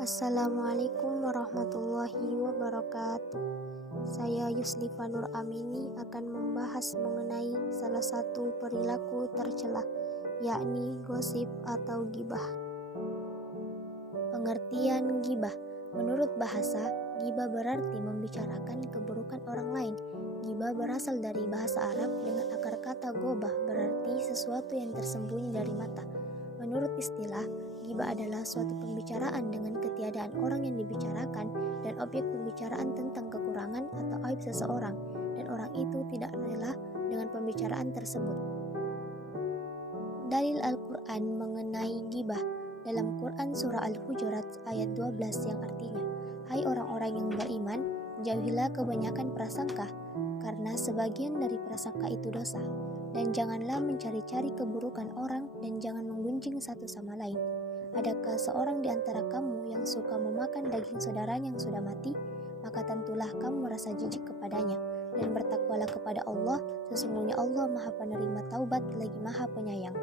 Assalamualaikum warahmatullahi wabarakatuh. Saya Yuslifa Nur Amini akan membahas mengenai salah satu perilaku tercela, yakni gosip atau ghibah. Pengertian ghibah. Menurut bahasa, ghibah berarti membicarakan keburukan orang lain. Ghibah berasal dari bahasa Arab dengan akar kata gobah, berarti sesuatu yang tersembunyi dari mata. Menurut istilah, ghibah adalah suatu pembicaraan dengan ketiadaan orang yang dibicarakan dan objek pembicaraan tentang kekurangan atau aib seseorang, dan orang itu tidak rela dengan pembicaraan tersebut. Dalil Al-Quran mengenai ghibah dalam Quran Surah Al-Hujurat ayat 12 yang artinya, "Hai orang-orang yang beriman, jauhilah kebanyakan prasangka, karena sebagian dari prasangka itu dosa. Dan janganlah mencari-cari keburukan orang dan jangan menggunjing satu sama lain. Adakah seorang di antara kamu yang suka memakan daging saudaranya yang sudah mati? Maka tentulah kamu merasa jijik kepadanya. Dan bertakwalah kepada Allah, sesungguhnya Allah Maha Penerima Taubat lagi Maha Penyayang."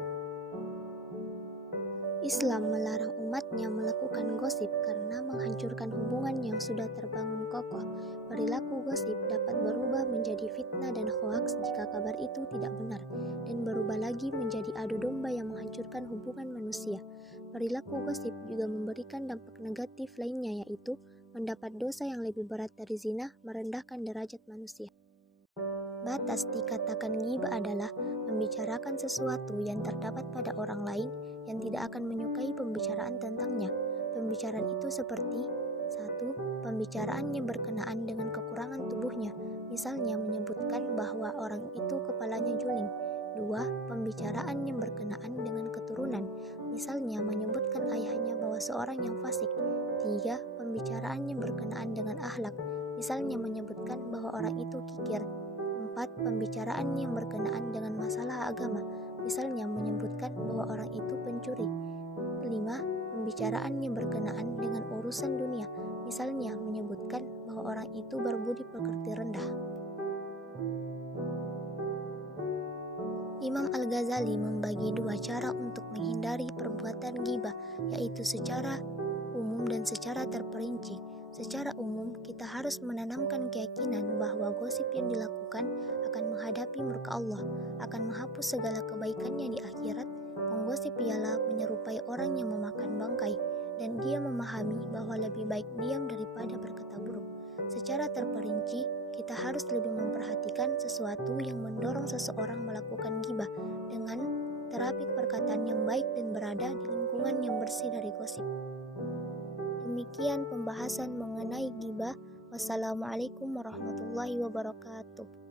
Islam melarang umatnya melakukan gosip karena menghancurkan hubungan yang sudah terbangun kokoh. Perilaku gosip dapat berubah menjadi fitnah dan hoaks jika kabar itu tidak benar, dan berubah lagi menjadi adu domba yang menghancurkan hubungan manusia. Perilaku gosip juga memberikan dampak negatif lainnya, yaitu mendapat dosa yang lebih berat dari zina, merendahkan derajat manusia. Batas dikatakan ghibah adalah membicarakan sesuatu yang terdapat pada orang lain yang tidak akan menyukai pembicaraan tentangnya. Pembicaraan itu seperti 1. Pembicaraan yang berkenaan dengan kekurangan tubuhnya, misalnya menyebutkan bahwa orang itu kepalanya juling. 2. Pembicaraan yang berkenaan dengan keturunan, misalnya menyebutkan ayahnya bahwa seorang yang fasik. 3. Pembicaraan yang berkenaan dengan akhlak, misalnya menyebutkan bahwa orang itu kikir. 4. Pembicaraan yang berkenaan dengan masalah agama, misalnya menyebutkan bahwa orang itu pencuri. 5. Pembicaraan yang berkenaan dengan urusan dunia, misalnya menyebutkan bahwa orang itu berbudi pekerti rendah. Imam Al-Ghazali membagi dua cara untuk menghindari perbuatan ghibah, yaitu secara umum dan secara terperinci. Secara umum, kita harus menanamkan keyakinan bahwa gosip yang dilakukan akan menghadapi murka Allah, akan menghapus segala kebaikannya di akhirat. Penggosip ialah menyerupai orang yang memakan bangkai, dan dia memahami bahwa lebih baik diam daripada berkata buruk. Secara terperinci, kita harus lebih memperhatikan sesuatu yang mendorong seseorang melakukan ghibah dengan terapi perkataan yang baik dan berada di lingkungan yang bersih dari gosip. Demikian pembahasan mengenai ghibah. Wassalamualaikum warahmatullahi wabarakatuh.